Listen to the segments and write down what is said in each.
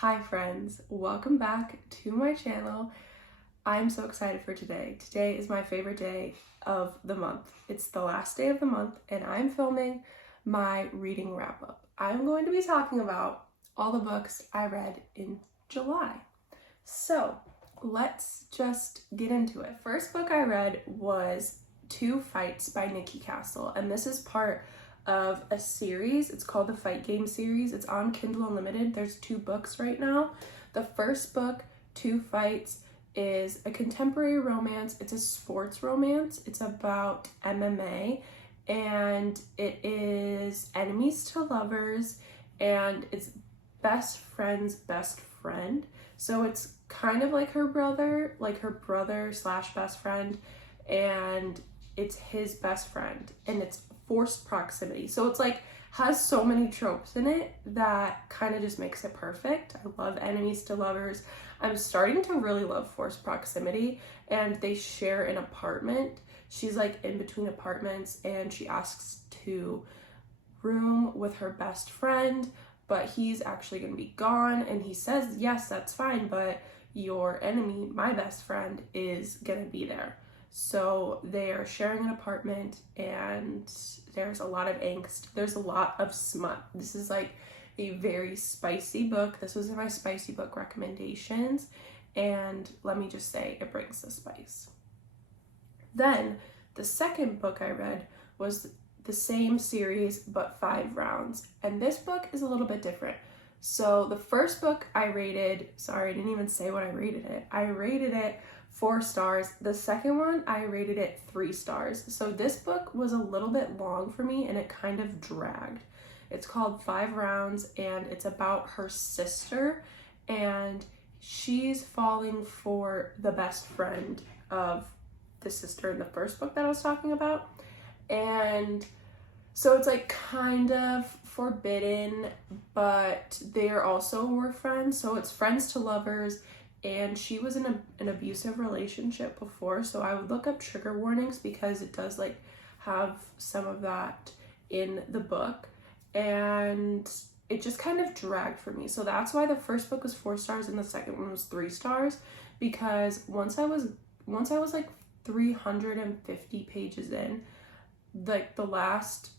Hi friends, welcome back to my channel. I'm so excited for today. Today is my favorite day of the month. It's the last day of the month and I'm filming my reading wrap up. I'm going to be talking about all the books I read in July. So let's just get into it. First book I read was Two Fights by Nikki Castle, and this is part of a series. It's called the Fight Game series. It's on Kindle Unlimited. There's 2 books right now. The first book, Two Fights, is a contemporary romance. It's a sports romance. It's about MMA, and it is enemies to lovers, and it's best friend's best friend. So it's kind of like her brother slash best friend, and it's his best friend, and it's forced proximity. So it's like has so many tropes in it that kind of just makes it perfect. I love enemies to lovers. I'm starting to really love forced proximity, and they share an apartment. She's like in between apartments and she asks to room with her best friend, but he's actually going to be gone, and he says, yes, that's fine, but your enemy, my best friend, is going to be there. So they are sharing an apartment and there's a lot of angst. There's a lot of smut. This is like a very spicy book. This was in my spicy book recommendations, and let me just say, it brings the spice. Then the second book I read was the same series but 5 rounds, and this book is a little bit different. So the first book I rated, sorry, I didn't even say what I rated it. I rated it 4 stars. The second one, I rated it 3 stars. So this book was a little bit long for me and it kind of dragged. It's called 5 Rounds, and it's about her sister, and she's falling for the best friend of the sister in the first book that I was talking about. And so it's like kind of forbidden, but they are also were friends. So it's friends to lovers, and she was in an abusive relationship before. So I would look up trigger warnings because it does like have some of that in the book, and it just kind of dragged for me. So that's why the first book was 4 stars and the second one was 3 stars, because once I was like 350 pages in, like the last,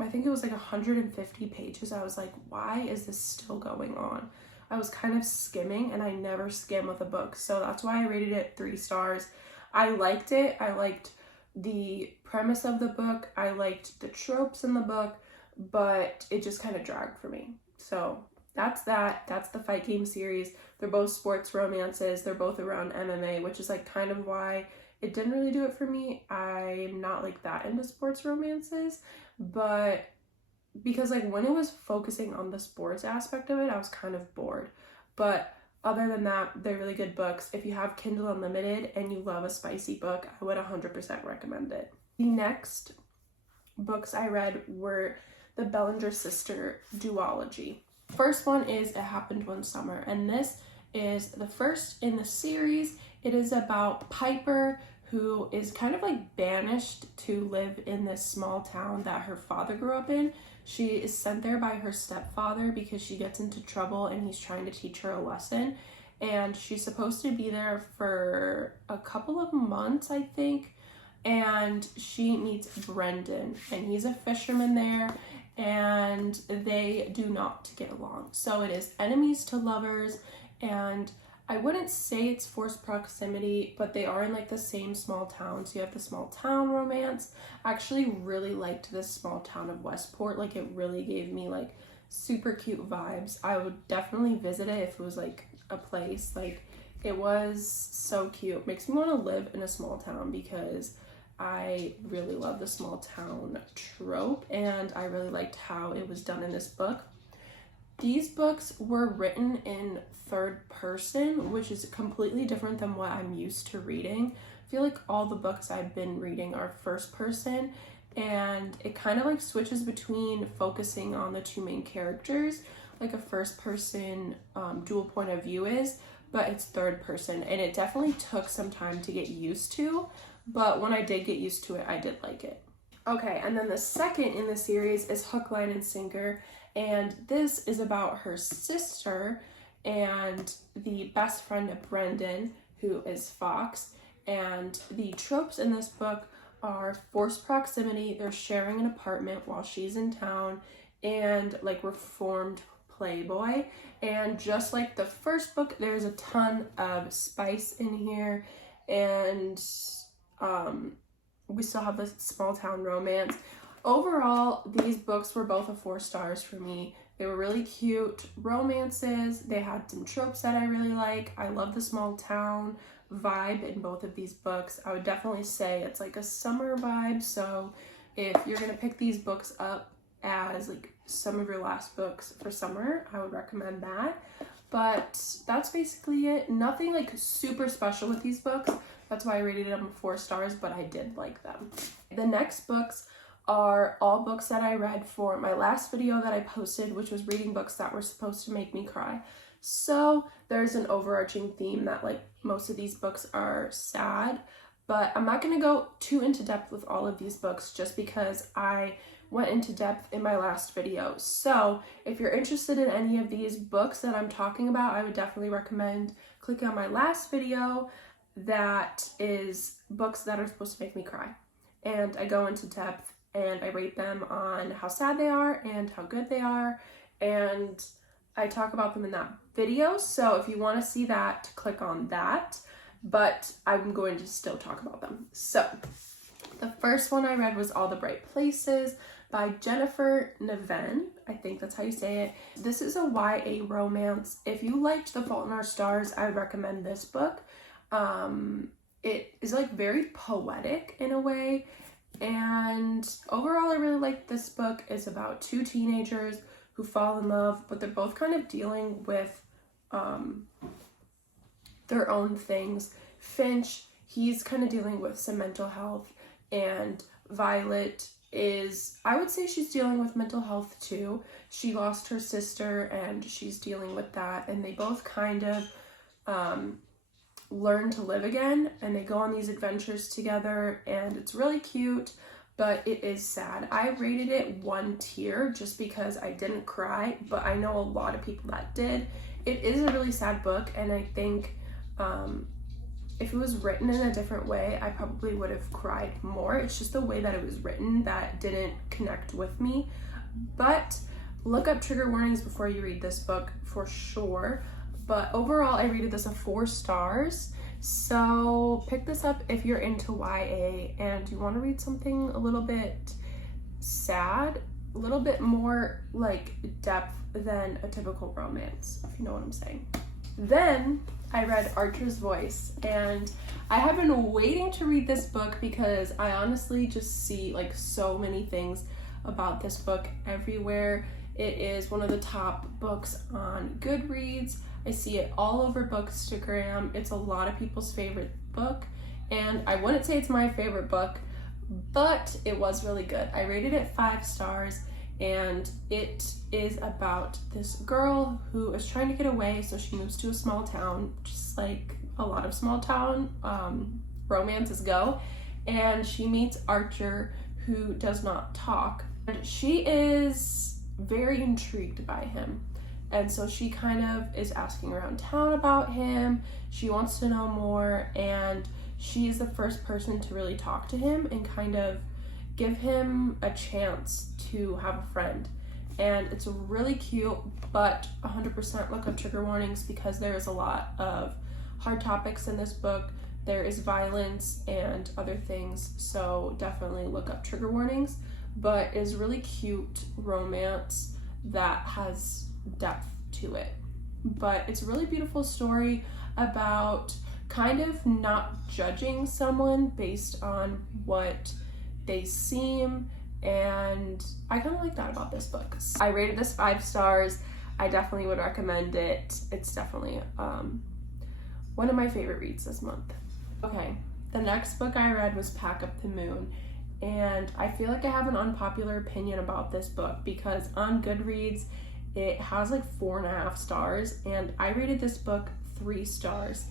I think it was like 150 pages, I was like, why is this still going on? I was kind of skimming, and I never skim with a book, so that's why I rated it 3 stars. I liked it. I liked the premise of the book. I liked the tropes in the book, but it just kind of dragged for me. So that's that. That's the Fight Game series. They're both sports romances. They're both around MMA, which is like kind of why it didn't really do it for me. I'm not like that into sports romances, but because like when it was focusing on the sports aspect of it, I was kind of bored. But other than that, they're really good books. If you have Kindle Unlimited and you love a spicy book, I would 100% recommend it. The next books I read were the Bellinger Sister duology. First one is It Happened One Summer, and this is the first in the series. It is about Piper, who is kind of like banished to live in this small town that her father grew up in. She is sent there by her stepfather because she gets into trouble and he's trying to teach her a lesson. And she's supposed to be there for a couple of months, I think. And she meets Brendan, and he's a fisherman there, and they do not get along. So it is enemies to lovers, and I wouldn't say it's forced proximity, but they are in like the same small town. So you have the small town romance. I actually really liked this small town of Westport. Like it really gave me like super cute vibes. I would definitely visit it if it was like a place. Like it was so cute. Makes me want to live in a small town because I really love the small town trope, and I really liked how it was done in this book. These books were written in 3rd person, which is completely different than what I'm used to reading. I feel like all the books I've been reading are 1st person, and it kind of like switches between focusing on the 2 main characters, like a 1st person dual point of view is, but it's 3rd person, and it definitely took some time to get used to, but when I did get used to it, I did like it. Okay, and then the second in the series is Hook, Line, and Sinker, and this is about her sister and the best friend of Brendan, who is Fox. And the tropes in this book are forced proximity, they're sharing an apartment while she's in town, and like reformed playboy. And just like the first book, there's a ton of spice in here, and we still have the small town romance. Overall, these books were both a 4 stars for me. They were really cute romances. They had some tropes that I really like. I love the small town vibe in both of these books. I would definitely say it's like a summer vibe. So if you're gonna pick these books up as like some of your last books for summer, I would recommend that. But that's basically it. Nothing like super special with these books. That's why I rated them 4 stars, but I did like them. The next books are all books that I read for my last video that I posted, which was reading books that were supposed to make me cry. So there's an overarching theme that like most of these books are sad, but I'm not going to go too into depth with all of these books just because I went into depth in my last video. So if you're interested in any of these books that I'm talking about, I would definitely recommend clicking on my last video that is books that are supposed to make me cry. And I go into depth and I rate them on how sad they are and how good they are, and I talk about them in that video. So if you want to see that, click on that, but I'm going to still talk about them. So the first one I read was All the Bright Places by Jennifer Niven. I think that's how you say it. This is a YA romance. If you liked The Fault in Our Stars, I would recommend this book. It is like very poetic in a way, and overall I really like this book. It's about 2 teenagers who fall in love, but they're both kind of dealing with their own things. Finch, he's kind of dealing with some mental health, and Violet is, I would say she's dealing with mental health too. She lost her sister and she's dealing with that, and they both kind of learn to live again, and they go on these adventures together, and it's really cute, but it is sad. I rated it 1 tier just because I didn't cry, but I know a lot of people that did. It is a really sad book, and I think if it was written in a different way, I probably would have cried more. It's just the way that it was written that didn't connect with me. But look up trigger warnings before you read this book for sure. But overall, I rated this a 4 stars. So pick this up if you're into YA and you want to read something a little bit sad, a little bit more like depth than a typical romance, if you know what I'm saying. Then I read Archer's Voice, and I have been waiting to read this book because I honestly just see like so many things about this book everywhere. It is one of the top books on Goodreads. I see it all over Bookstagram. It's a lot of people's favorite book, and I wouldn't say it's my favorite book, but it was really good. I rated it 5 stars, and it is about this girl who is trying to get away, so she moves to a small town, just like a lot of small town romances go, and she meets Archer, who does not talk, and she is very intrigued by him. And so she kind of is asking around town about him. She wants to know more, and she's the first person to really talk to him and kind of give him a chance to have a friend. And it's really cute, but 100% look up trigger warnings because there is a lot of hard topics in this book. There is violence and other things, so definitely look up trigger warnings. But it's really cute romance that has depth to it. But it's a really beautiful story about kind of not judging someone based on what they seem, and I kind of like that about this book. I rated this 5 stars. I definitely would recommend it. It's definitely one of my favorite reads this month. Okay, the next book I read was Pack Up the Moon, and I feel like I have an unpopular opinion about this book because on Goodreads it has like 4.5 stars, and I rated this book 3 stars.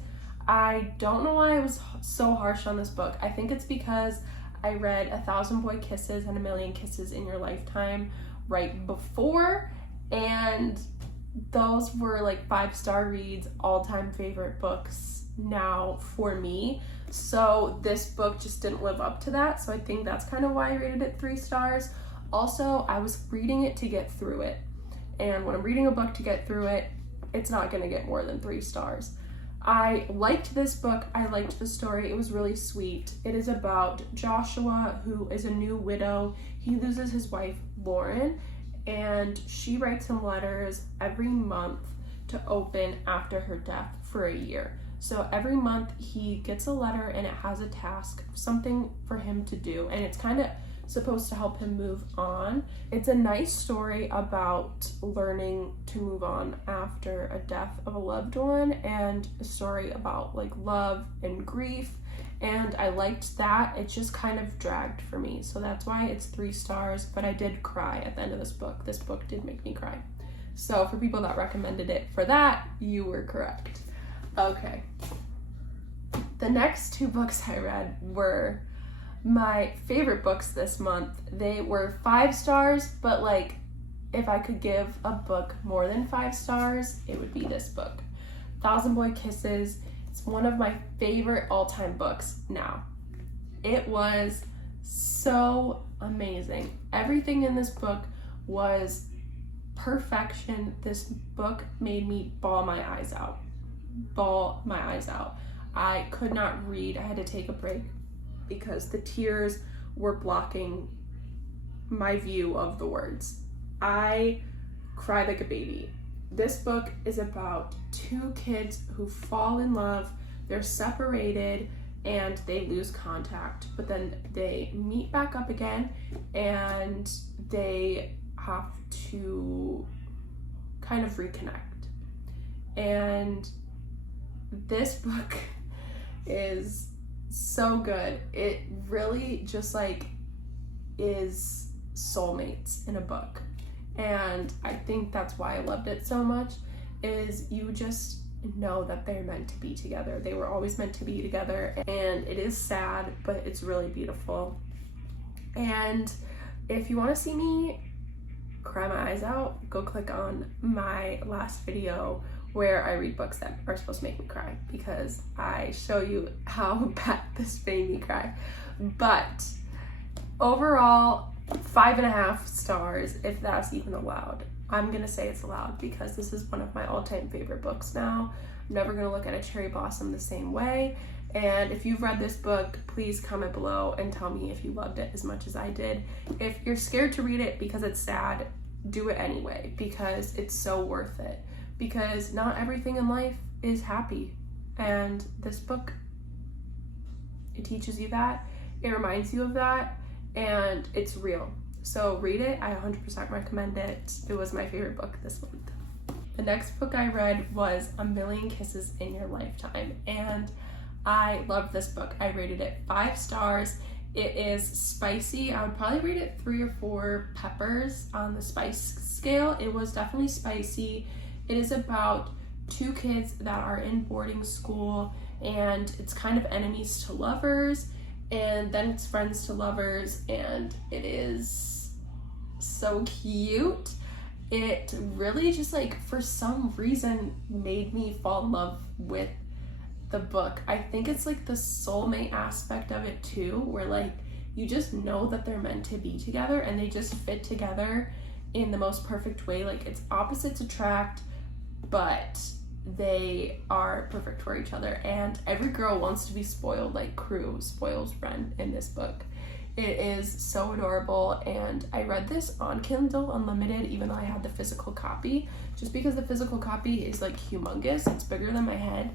I don't know why I was so harsh on this book. I think it's because I read 1,000 Boy Kisses and A Million Kisses in Your Lifetime right before, And those were like 5-star reads, all-time favorite books now for me. So this book just didn't live up to that. So I think that's kind of why I rated it 3 stars. Also, I was reading it to get through it. And when I'm reading a book to get through it, it's not going to get more than 3 stars. I liked this book. I liked the story. It was really sweet. It is about Joshua, who is a new widow. He loses his wife, Lauren, and she writes him letters every month to open after her death for a year. So every month he gets a letter and it has a task, something for him to do, and it's kind of supposed to help him move on. It's a nice story about learning to move on after a death of a loved one, and a story about like love and grief, and I liked that. It just kind of dragged for me, so that's why it's 3 stars, but I did cry at the end of this book. This book did make me cry. So for people that recommended it for that, you were correct. Okay. The next 2 books I read were my favorite books this month. They were 5 stars, but like if I could give a book more than 5 stars, it would be this book. Thousand Boy Kisses. It's one of my favorite all-time books now. It was so amazing. Everything in this book was perfection. This book made me bawl my eyes out. I could not read. I had to take a break because the tears were blocking my view of the words. I cried like a baby. This book is about 2 kids who fall in love. They're separated and they lose contact, but then they meet back up again and they have to kind of reconnect. And this book is so good. It really just like is soulmates in a book, and I think that's why I loved it so much, is you just know that they're meant to be together. They were always meant to be together, and it is sad, but it's really beautiful. And if you want to see me cry my eyes out, go click on my last video where I read books that are supposed to make me cry, because I show you how bad this made me cry. But overall, 5.5 stars, if that's even allowed. I'm gonna say it's allowed because this is one of my all-time favorite books now. I'm never gonna look at a cherry blossom the same way. And if you've read this book, please comment below and tell me if you loved it as much as I did. If you're scared to read it because it's sad, do it anyway, because it's so worth it. Because not everything in life is happy, and this book, it teaches you that, it reminds you of that, and it's real. So read it. I 100% recommend it. It was my favorite book this month. The next book I read was A Million Kisses in Your Lifetime, and I loved this book. I rated it 5 stars. It is spicy. I would probably rate it 3 or 4 peppers on the spice scale. It was definitely spicy. It is about 2 kids that are in boarding school, and it's kind of enemies to lovers, and then it's friends to lovers, and it is so cute. It really just like for some reason made me fall in love with the book. I think it's like the soulmate aspect of it too, where like you just know that they're meant to be together and they just fit together in the most perfect way. Like it's opposites attract, but they are perfect for each other, and every girl wants to be spoiled like Crew spoils Ren in this book. It is so adorable, and I read this on Kindle Unlimited even though I had the physical copy, just because the physical copy is like humongous. It's bigger than my head,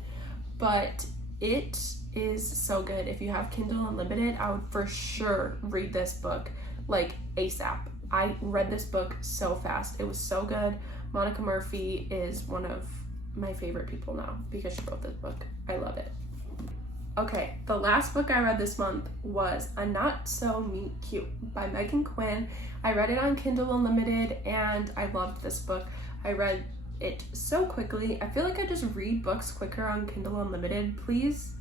but it is so good. If you have Kindle Unlimited, I would for sure read this book like ASAP. I read this book so fast. It was so good. Monica Murphy is one of my favorite people now because she wrote this book. I love it. Okay, the last book I read this month was A Not So Meet Cute by Megan Quinn. I read it on Kindle Unlimited and I loved this book. I read it so quickly. I feel like I just read books quicker on Kindle Unlimited. Please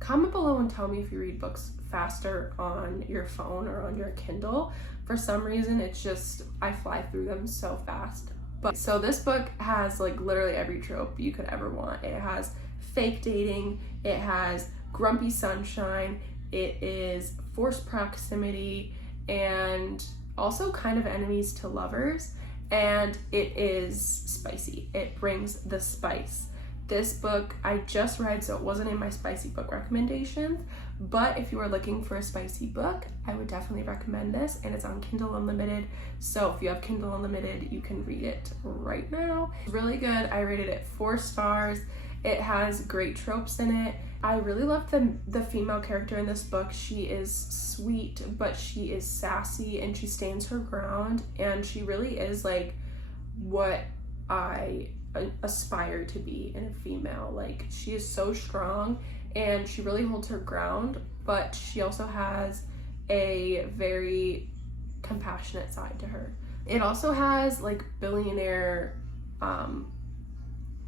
comment below and tell me if you read books faster on your phone or on your Kindle. For some reason, it's just, I fly through them so fast. But so this book has like literally every trope you could ever want. It has fake dating, it has grumpy sunshine, it is forced proximity, and also kind of enemies to lovers, and it is spicy. It brings the spice. This book I just read, so it wasn't in my spicy book recommendations, but if you are looking for a spicy book, I would definitely recommend this, and it's on Kindle Unlimited. So if you have Kindle Unlimited, you can read it right now. It's really good. I rated it 4 stars. It has great tropes in it. I really love the female character in this book. She is sweet, but she is sassy, and she stands her ground, and she really is like what I aspire to be in a female. Like, she is so strong and she really holds her ground, but she also has a very compassionate side to her. It also has like billionaire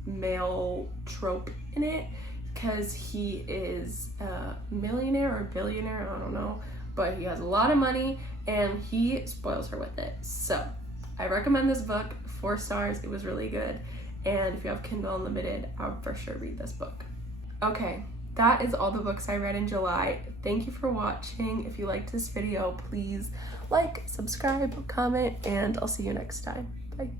male trope in it, because he is a millionaire or billionaire, I don't know, but he has a lot of money and he spoils her with it. So I recommend this book, 4 stars. It was really good, and if you have Kindle Unlimited, I would for sure read this book. Okay, that is all the books I read in July. Thank you for watching. If you liked this video, please like, subscribe, comment, and I'll see you next time. Bye.